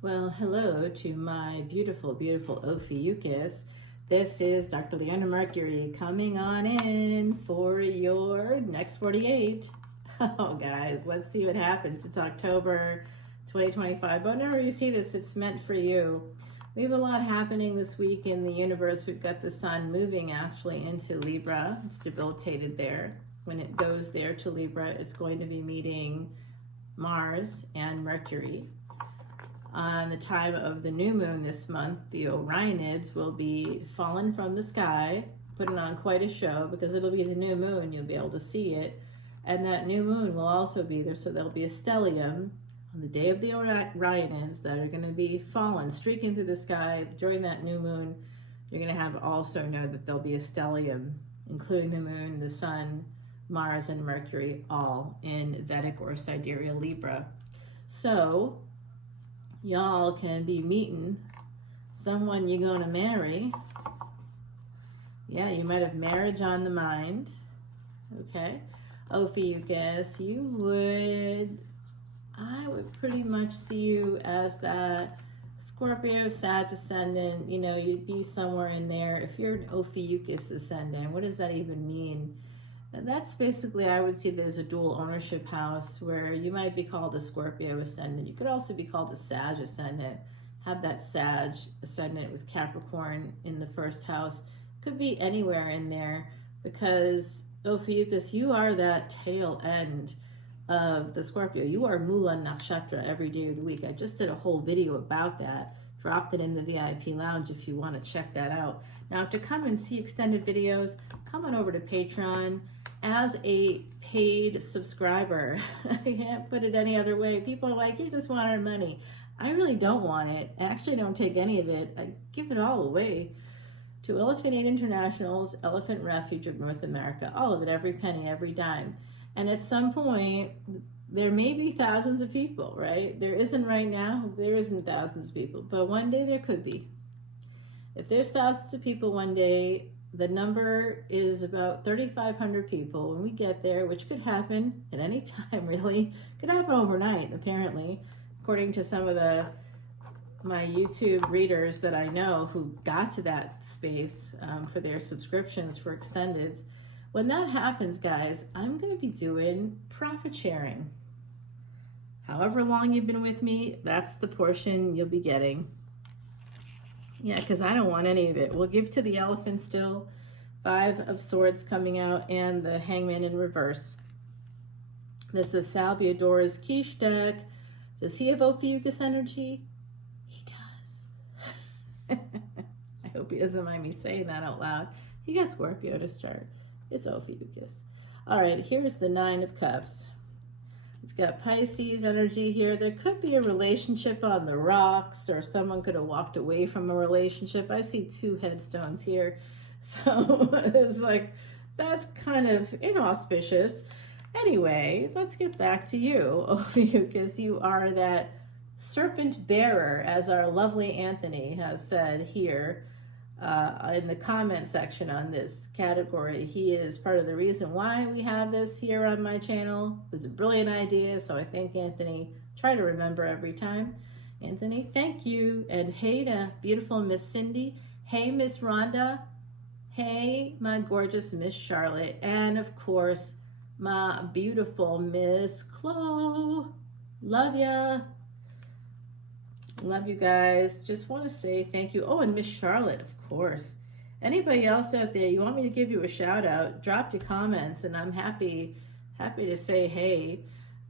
Well, hello to my beautiful, beautiful Ophiuchus. This is Dr. Leona Mercury coming on in for your next 48. Oh, guys, let's see what happens. It's October 2025. But whenever you see this, it's meant for you. We have a lot happening this week in the universe. We've got the sun moving actually into Libra. It's debilitated there. When it goes there to Libra, it's going to be meeting Mars and Mercury. On the time of the new moon this month, the Orionids will be fallen from the sky, putting on quite a show because it'll be the new moon. You'll be able to see it. And that new moon will also be there. So there'll be a stellium on the day of the Orionids that are going to be fallen, streaking through the sky during that new moon. You're going to have also know that there'll be a stellium, including the moon, the sun, Mars, and Mercury, all in Vedic or Sidereal Libra. So y'all can be meeting someone you're going to marry. Yeah, you might have marriage on the mind. Okay. Ophiuchus, I would pretty much see you as that Scorpio, Sag Ascendant. You know, you'd be somewhere in there. If you're an Ophiuchus Ascendant, what does that even mean? That's basically, I would see there's a dual ownership house where you might be called a Scorpio Ascendant. You could also be called a Sag Ascendant. Have that Sag Ascendant with Capricorn in the first house. Could be anywhere in there because Ophiuchus, you are that tail end of the Scorpio. You are Mula Nakshatra every day of the week. I just did a whole video about that. Dropped it in the VIP lounge if you want to check that out. Now, to come and see extended videos, come on over to Patreon. As a paid subscriber, I can't put it any other way. People are like, you just want our money. I really don't want it. I actually don't take any of it. I give it all away to Elephant Aid International's Elephant Refuge of North America. All of it, every penny, every dime. And at some point, there may be thousands of people, right? There isn't right now. There isn't thousands of people. But one day there could be. If there's thousands of people one day, the number is about 3,500 people when we get there, which could happen at any time, really. Could happen overnight, apparently, according to some of my YouTube readers that I know who got to that space for their subscriptions for extendeds. When that happens, guys, I'm going to be doing profit sharing. However long you've been with me, that's the portion you'll be getting. Yeah, because I don't want any of it. We'll give to the elephant still. 5 of Swords coming out and the Hangman in reverse. This is Salviadora's Quiche deck. Does he have Ophiuchus energy? He does. I hope he doesn't mind me saying that out loud. He got Scorpio to start. It's Ophiuchus. All right, here's the 9 of Cups. We've got Pisces energy here. There could be a relationship on the rocks, or someone could have walked away from a relationship. I see 2 headstones here. So it's like, that's kind of inauspicious. Anyway, let's get back to you, Ophiuchus. You are that serpent bearer, as our lovely Anthony has said here in the comment section on this category. He is part of the reason why we have this here on my channel. It was a brilliant idea, so I thank Anthony. Try to remember every time. Anthony, thank you. And hey to beautiful Miss Cindy. Hey, Miss Rhonda. Hey, my gorgeous Miss Charlotte. And of course, my beautiful Miss Chloe. Love ya. Love you guys. Just want to say thank you. Oh, and Miss Charlotte, of course. Anybody else out there, you want me to give you a shout out, drop your comments, and I'm happy to say hey.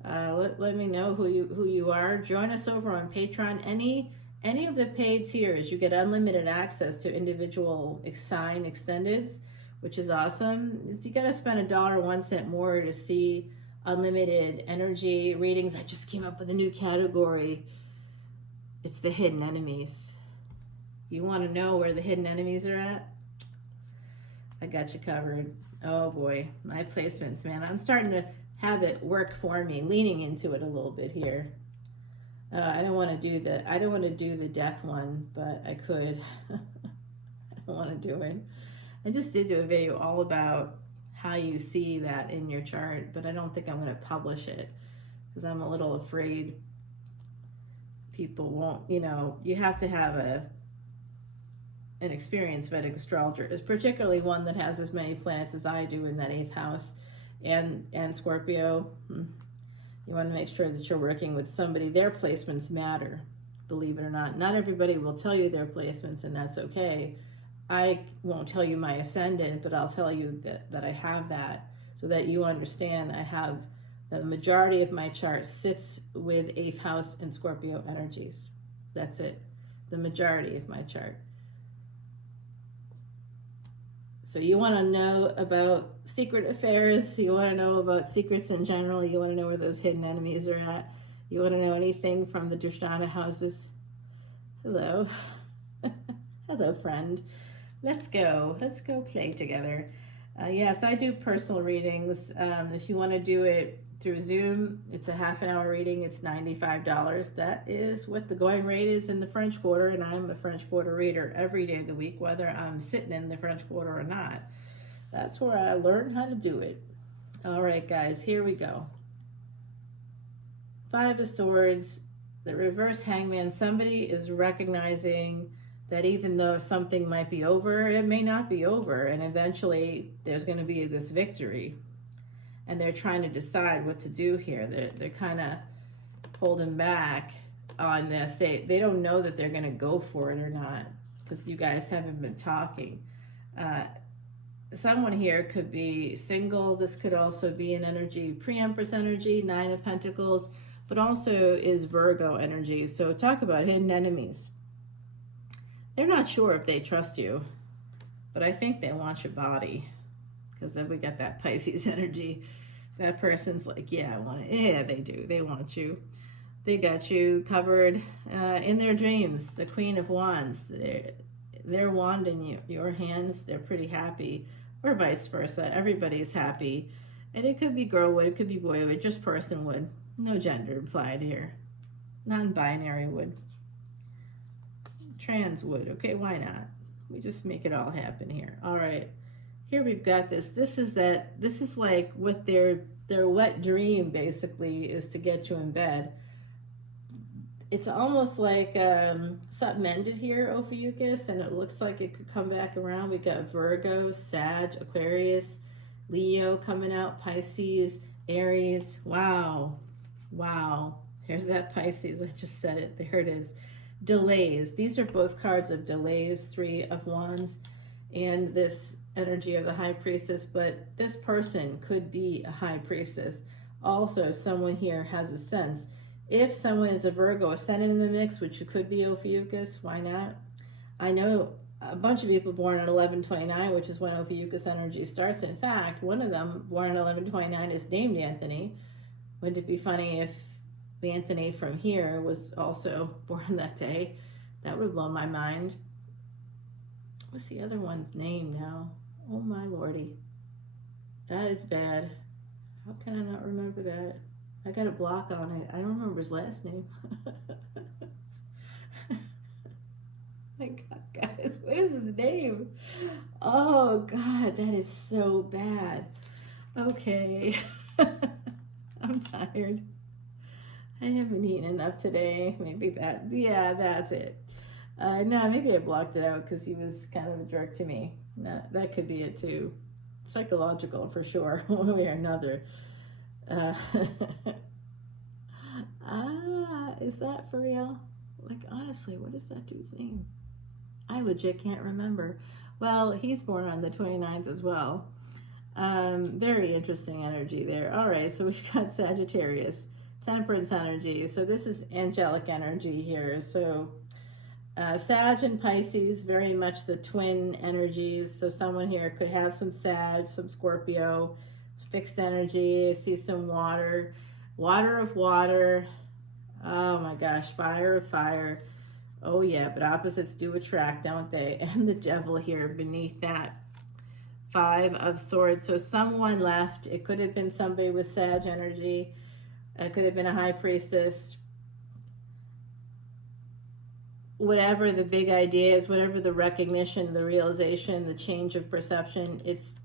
Let me know who you are. Join us over on Patreon. Any of the paid tiers, you get unlimited access to individual sign extendeds, which is awesome. You got to spend $1.01 more to see unlimited energy readings. I just came up with a new category. It's the hidden enemies. You want to know where the hidden enemies are at? I got you covered. Oh boy, my placements, man. I'm starting to have it work for me, leaning into it a little bit here. I don't want to do the death one, but I could. I don't want to do it. I just did do a video all about how you see that in your chart, but I don't think I'm going to publish it because I'm a little afraid people won't, you know, you have to have an experienced Vedic astrologer, is particularly one that has as many planets as I do in that 8th house and Scorpio. You want to make sure that you're working with somebody. Their placements matter, believe it or not. Not everybody will tell you their placements, and that's okay. I won't tell you my ascendant, but I'll tell you that I have that, so that you understand I have the majority of my chart sits with 8th house and Scorpio energies. That's it. The majority of my chart. So you want to know about secret affairs, you want to know about secrets in general, you want to know where those hidden enemies are at, you want to know anything from the Drishtana houses. Hello. Hello, friend. Let's go play together. Yes, I do personal readings. If you want to do it through Zoom, it's a half-an-hour reading. It's $95. That is what the going rate is in the French Quarter, and I'm a French Quarter reader every day of the week, whether I'm sitting in the French Quarter or not. That's where I learned how to do it. All right, guys, here we go. 5 of Swords, the reverse Hangman. Somebody is recognizing that even though something might be over, it may not be over, and eventually there's going to be this victory. And they're trying to decide what to do here. They're kind of holding back on this. They don't know that they're going to go for it or not, because you guys haven't been talking. Someone here could be single. This could also be an energy, pre-Empress energy, 9 of Pentacles, but also is Virgo energy. So talk about hidden enemies. They're not sure if they trust you, but I think they want your body. Because then we got that Pisces energy. That person's like, yeah, I want it. Yeah, they do. They want you. They got you covered in their dreams. The Queen of Wands. They're wanding your hands. They're pretty happy. Or vice versa. Everybody's happy. And it could be girlwood. It could be boywood. Just personwood. No gender implied here. Non-binary wood. Trans wood. Okay, why not? We just make it all happen here. All right. Here we've got this. This is like what their wet dream basically is, to get you in bed. It's almost like something ended here, Ophiuchus, and it looks like it could come back around. We got Virgo, Sag, Aquarius, Leo coming out, Pisces, Aries. Wow. Wow. Here's that Pisces. I just said it. There it is. Delays. These are both cards of delays, 3 of Wands, and this energy of the High Priestess, but this person could be a High Priestess. Also, someone here has a sense. If someone is a Virgo Ascendant in the mix, which could be Ophiuchus, why not? I know a bunch of people born on 11/29, which is when Ophiuchus energy starts. In fact, one of them, born on 11/29, is named Anthony. Wouldn't it be funny if the Anthony from here was also born that day? That would blow my mind. What's the other one's name now? Oh my lordy. That is bad. How can I not remember that? I got a block on it. I don't remember his last name. My God, guys, what is his name? Oh God, that is so bad. Okay. I'm tired. I haven't eaten enough today. Maybe that, yeah, that's it. No, maybe I blocked it out because he was kind of a jerk to me. That could be it too. Psychological for sure, one way or another. Is that for real? Like, honestly, what is that dude's name? I legit can't remember. Well, he's born on the 29th as well. Very interesting energy there. All right, so we've got Sagittarius, Temperance energy. So this is angelic energy here. So Sag and Pisces, very much the twin energies. So someone here could have some Sag, some Scorpio, fixed energy. I see some water, water of water. Oh my gosh, fire of fire. Oh yeah, but opposites do attract, don't they? And the devil here beneath that. 5 of Swords. So someone left. It could have been somebody with Sag energy. It could have been a High Priestess. Whatever the big idea is, whatever the recognition, the realization, the change of perception, it's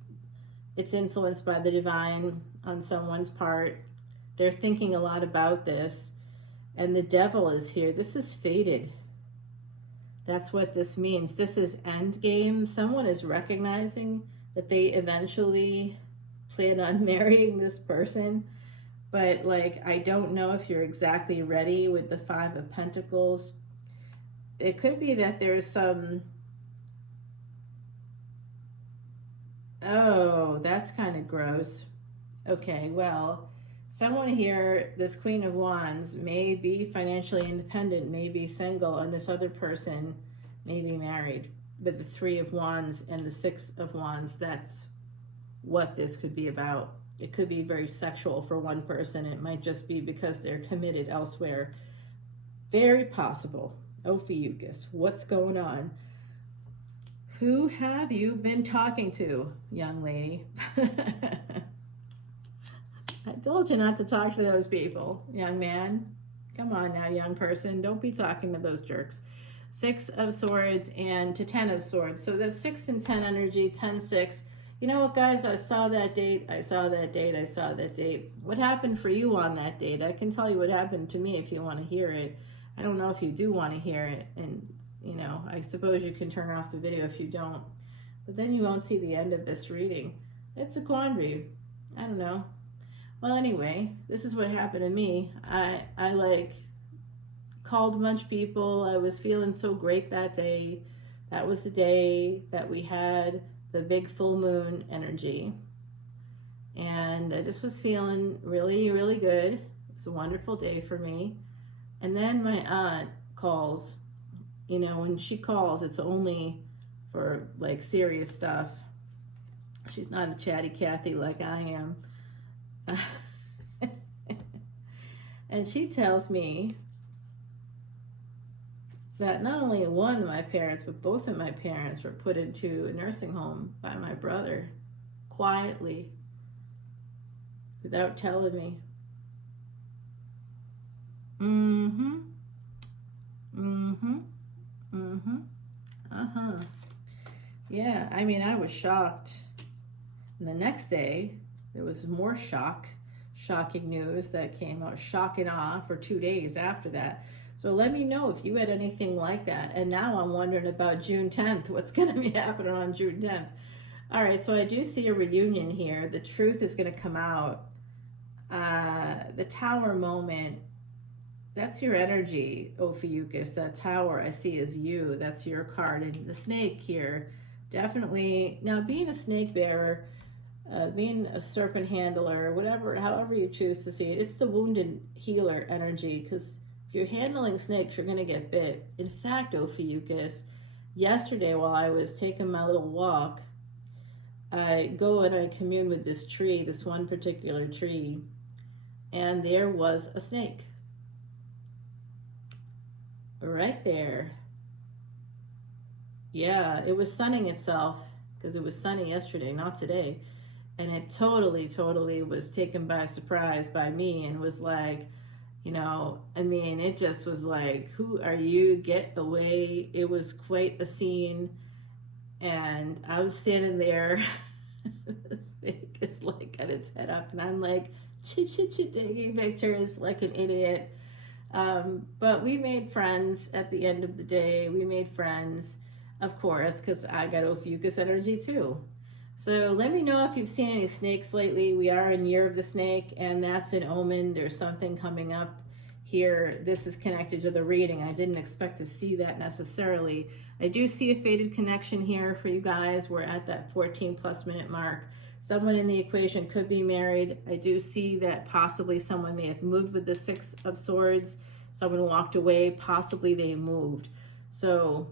influenced by the divine on someone's part. They're thinking a lot about this. And the devil is here. This is fated. That's what this means. This is end game. Someone is recognizing that they eventually plan on marrying this person. But like, I don't know if you're exactly ready with the Five of Pentacles. It could be that there's some, oh, that's kind of gross. Okay, well, someone here, this Queen of Wands, may be financially independent, may be single, and this other person may be married. But the Three of Wands and the Six of Wands, that's what this could be about. It could be very sexual for one person. It might just be because they're committed elsewhere. Very possible. Ophiuchus, what's going on? Who have you been talking to, young lady? I told you not to talk to those people, young man. Come on now, young person. Don't be talking to those jerks. Six of Swords and to 10 of Swords. So that's 6 and 10 energy, 10-6. You know what, guys? I saw that date. I saw that date. I saw that date. What happened for you on that date? I can tell you what happened to me if you want to hear it. I don't know if you do want to hear it. And, you know, I suppose you can turn off the video if you don't. But then you won't see the end of this reading. It's a quandary. I don't know. Well, anyway, this is what happened to me. I like called a bunch of people. I was feeling so great that day. That was the day that we had the big full moon energy. And I just was feeling really, really good. It was a wonderful day for me. And then my aunt calls. You know, when she calls, it's only for like serious stuff. She's not a chatty Cathy like I am. And she tells me that not only one of my parents, but both of my parents were put into a nursing home by my brother, quietly, without telling me. Yeah, I mean, I was shocked. And the next day, there was more shocking news that came out, shock and awe for 2 days after that. So let me know if you had anything like that. And now I'm wondering about June 10th. What's going to be happening on June 10th? All right, so I do see a reunion here. The truth is going to come out. The Tower moment, that's your energy, Ophiuchus. That Tower I see is you. That's your card. And the snake here, definitely. Now, being a snake bearer, being a serpent handler, whatever, however you choose to see it, it's the wounded healer energy, because if you're handling snakes, you're going to get bit. In fact, Ophiuchus, yesterday while I was taking my little walk, I go and I commune with this tree, this one particular tree, and there was a snake. Right there. Yeah, it was sunning itself, because it was sunny yesterday, not today. And it totally was taken by surprise by me and was like, you know, I mean, it just was like, who are you? Get away. It was quite a scene. And I was standing there. The snake is like got its head up. And I'm like, taking pictures like an idiot. But we made friends at the end of the day. We made friends, of course, because I got Ophiuchus energy too. So let me know if you've seen any snakes lately. We are in Year of the Snake, and that's an omen. There's something coming up here. This is connected to the reading. I didn't expect to see that necessarily. I do see a fated connection here for you guys. We're at that 14+ minute mark. Someone in the equation could be married. I do see that possibly someone may have moved with the Six of Swords. Someone walked away, possibly they moved. So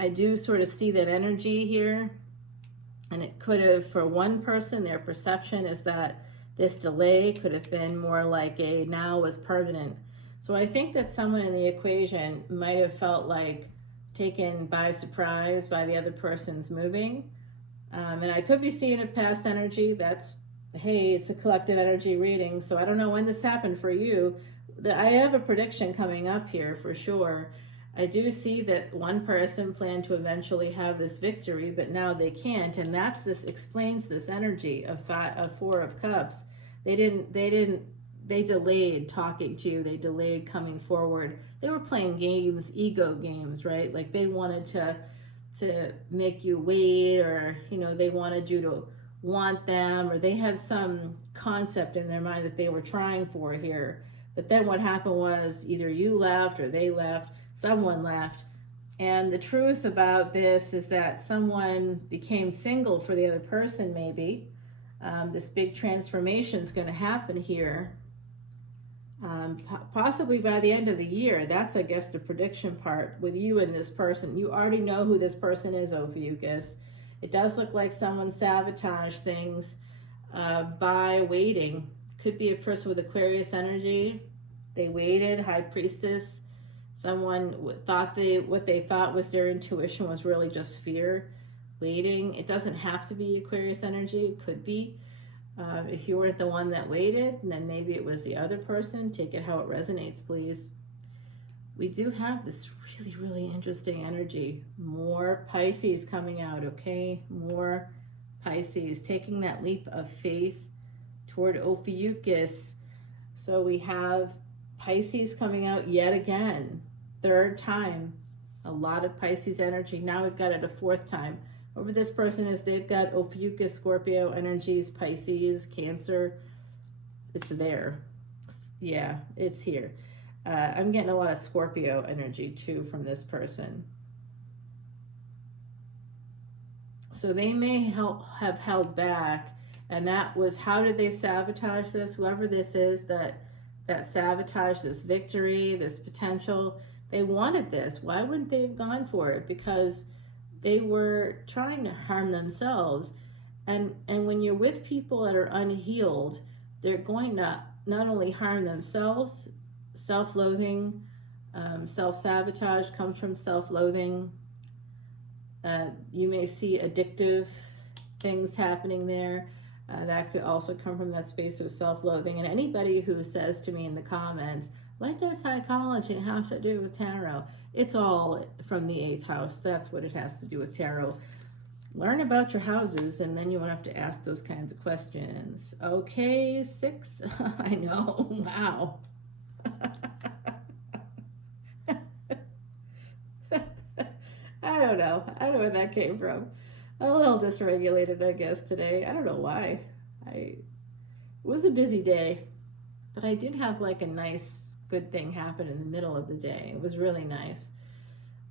I do sort of see that energy here. And it could have, for one person, their perception is that this delay could have been more like a now was permanent. So I think that someone in the equation might have felt like taken by surprise by the other person's moving. And I could be seeing a past energy. That's, hey, it's a collective energy reading. So I don't know when this happened for you. I have a prediction coming up here for sure. I do see that one person planned to eventually have this victory, but now they can't, and this explains this energy of 4 of Cups. They didn't they delayed talking to you. They delayed coming forward. They were playing games, ego games, right? Like they wanted to make you wait, or, you know, they wanted you to want them, or they had some concept in their mind that they were trying for here. But then what happened was either you left or they left, someone left. And the truth about this is that someone became single for the other person, maybe. This big transformation is going to happen here. Possibly by the end of the year. That's, I guess, the prediction part with you and this person. You already know who this person is, Ophiuchus. It does look like someone sabotaged things by waiting. Could be a person with Aquarius energy. They waited, High Priestess. Someone thought what they thought was their intuition was really just fear. Waiting. It doesn't have to be Aquarius energy. It could be. If you weren't the one that waited, then maybe it was the other person. Take it how it resonates, please. We do have this really, really interesting energy. More Pisces coming out, okay? More Pisces. Taking that leap of faith toward Ophiuchus. So we have Pisces coming out yet again. Third time. A lot of Pisces energy. Now we've got it a fourth time. Over this person is they've got Ophiuchus, Scorpio energies, Pisces, Cancer. It's there. Yeah, it's here. I'm getting a lot of Scorpio energy too from this person. So they may have held back, and that was, how did they sabotage this? Whoever this is that sabotaged this victory, this potential, they wanted this. Why wouldn't they have gone for it? Because they were trying to harm themselves. And when you're with people that are unhealed, they're going to not only harm themselves, self-loathing, self-sabotage comes from self-loathing. You may see addictive things happening there. That could also come from that space of self-loathing. And anybody who says to me in the comments, what does psychology have to do with tarot? It's all from the 8th house. That's what it has to do with tarot. Learn about your houses, and then you won't have to ask those kinds of questions. Okay, 6. I know. Wow. I don't know. I don't know where that came from. I'm a little dysregulated, I guess, today. I don't know why. It was a busy day, but I did have like a nice, good thing happen in the middle of the day. It was really nice.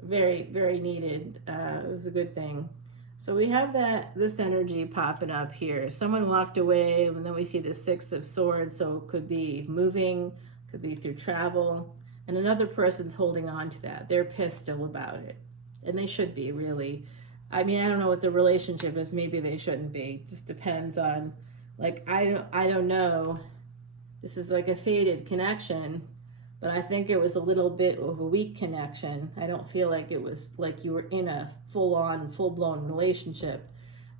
Very, very needed. It was a good thing. So we have this energy popping up here. Someone walked away, and then we see the 6 of Swords, so it could be moving, could be through travel, and another person's holding on to that. They're pissed still about it, and they should be, really. I mean, I don't know what the relationship is. Maybe they shouldn't be. Just depends on, like, I don't know. This is like a faded connection, but I think it was a little bit of a weak connection. I don't feel like it was like you were in a full-on, full-blown relationship.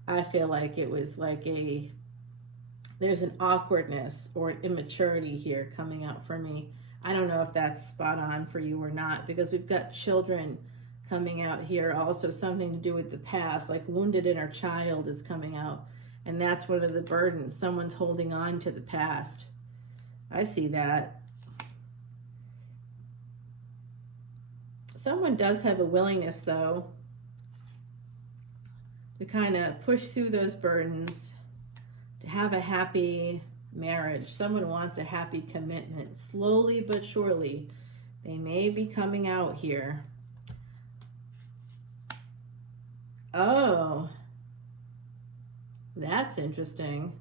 I feel like it was like there's an awkwardness or an immaturity here coming out for me. I don't know if that's spot on for you or not, because we've got children coming out here, also something to do with the past, like wounded inner child is coming out, and that's one of the burdens. Someone's holding on to the past. I see that. Someone does have a willingness, though, to kind of push through those burdens, to have a happy marriage. Someone wants a happy commitment. Slowly but surely, they may be coming out here. Oh, that's interesting.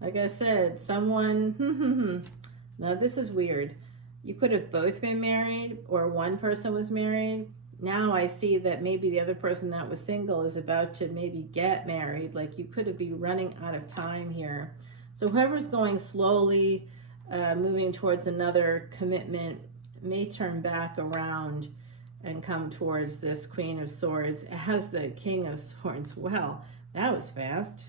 Like I said, someone, now this is weird. You could have both been married, or one person was married. Now I see that maybe the other person that was single is about to maybe get married. Like you could be running out of time here. So whoever's going slowly, moving towards another commitment, may turn back around and come towards this Queen of Swords. It has the King of Swords. Well, that was fast.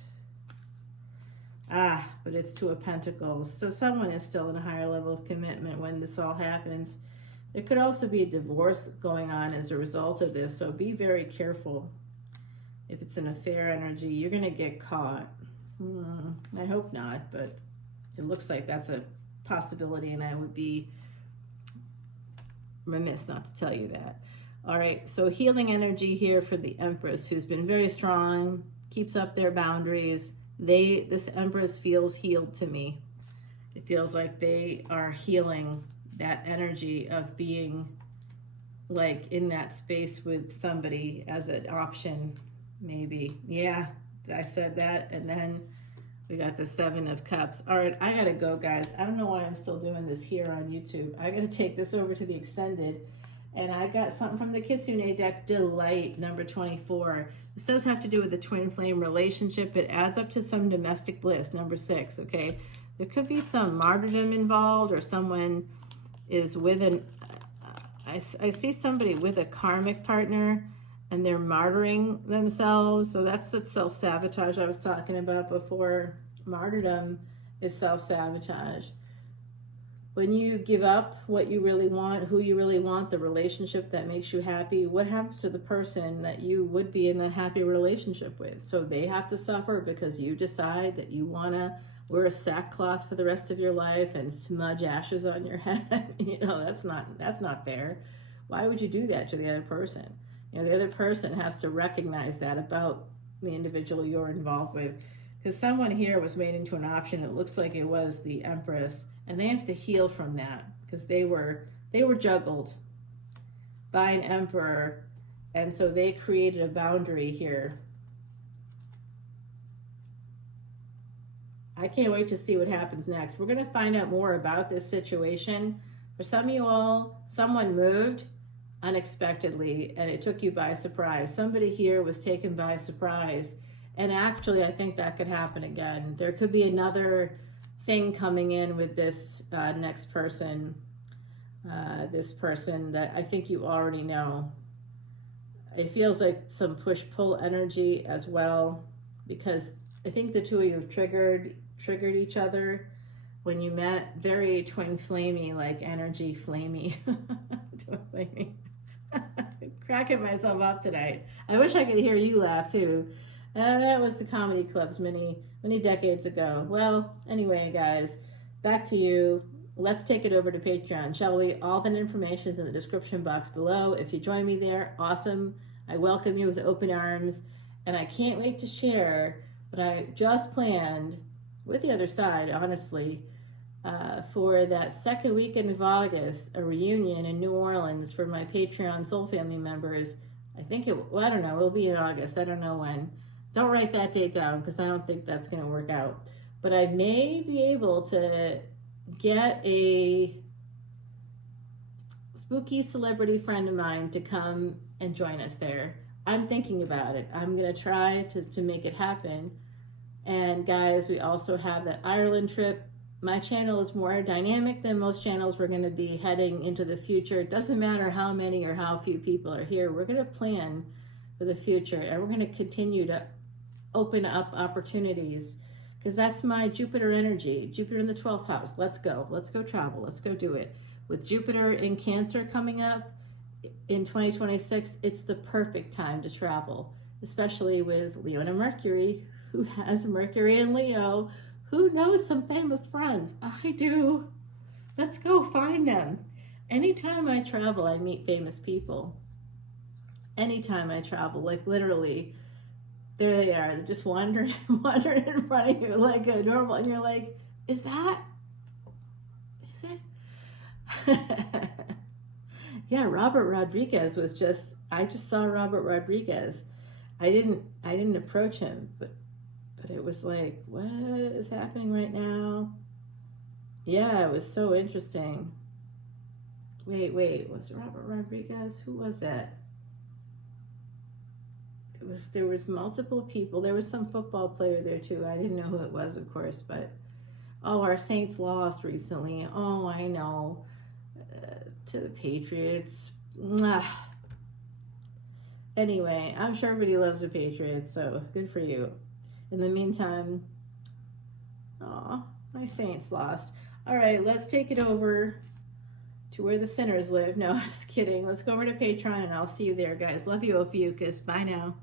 But it's 2 of Pentacles. So someone is still in a higher level of commitment when this all happens. There could also be a divorce going on as a result of this, so be very careful. If it's an affair energy, you're going to get caught. I hope not, but it looks like that's a possibility, and I would be remiss not to tell you that. All right, so healing energy here for the Empress, who's been very strong, keeps up their boundaries. This Empress feels healed to me. It feels like they are healing that energy of being like in that space with somebody as an option, maybe. Yeah, I said that, and then we got the 7 of Cups. All right, I gotta go, guys. I don't know why I'm still doing this here on YouTube. I gotta take this over to the extended, and I got something from the Kitsune deck, Delight, number 24. This does have to do with the twin flame relationship. It adds up to some domestic bliss, number 6, okay? There could be some martyrdom involved, or someone is with an, I see somebody with a karmic partner, and they're martyring themselves. So that's the self-sabotage I was talking about before. Martyrdom is self-sabotage. When you give up what you really want, who you really want, the relationship that makes you happy, what happens to the person that you would be in that happy relationship with? So they have to suffer because you decide that you want to wear a sackcloth for the rest of your life and smudge ashes on your head. You know, that's not fair. Why would you do that to the other person? You know, the other person has to recognize that about the individual you're involved with. Because someone here was made into an option. It looks like it was the Empress, and they have to heal from that because they were juggled by an emperor, and so they created a boundary here. I can't wait to see what happens next. We're going to find out more about this situation. For some of you all, someone moved unexpectedly and it took you by surprise. Somebody here was taken by surprise, and actually I think that could happen again. There could be another thing coming in with this next person, this person that I think you already know. It feels like some push-pull energy as well, because I think the two of you have triggered each other when you met. Very twin flamey, like energy, flamey. Twin flamey. Cracking myself up tonight. I wish I could hear you laugh too. That was the comedy clubs many decades ago. Well, anyway, guys, back to you. Let's take it over to Patreon, shall we? All that information is in the description box below. If you join me there, awesome. I welcome you with open arms, and I can't wait to share what I just planned with the other side, honestly, for that second weekend of August, a reunion in New Orleans for my Patreon Soul Family members. I think well, I don't know, it'll be in August. I don't know when. Don't write that date down because I don't think that's going to work out. But I may be able to get a spooky celebrity friend of mine to come and join us there. I'm thinking about it. I'm going to try to make it happen. And guys, we also have that Ireland trip. My channel is more dynamic than most channels. We're going to be heading into the future. It doesn't matter how many or how few people are here. We're going to plan for the future, and we're going to continue to open up opportunities, because that's my Jupiter energy. Jupiter in the 12th house. Let's go travel. Let's go do it. With Jupiter in Cancer coming up in 2026, it's the perfect time to travel, especially with Leona Mercury, who has Mercury in Leo. Who knows some famous friends? I do. Let's go find them. Anytime I travel, I meet famous people. Anytime I travel, like literally, there they are. They're just wandering in front of you like a normal, and you're like, is it? Yeah, Robert Rodriguez was just, I just saw Robert Rodriguez. I didn't approach him, but it was like, what is happening right now? Yeah, it was so interesting. Wait, was it Robert Rodriguez? Who was that? There was multiple people. There was some football player there too. I didn't know who it was, of course, but oh, our Saints lost recently. Oh, I know. To the Patriots. Mwah. Anyway, I'm sure everybody loves the Patriots, so good for you. In the meantime, oh, my Saints lost. All right, let's take it over to where the sinners live. No, just kidding. Let's go over to Patreon, and I'll see you there, guys. Love you, Ophiuchus. Bye now.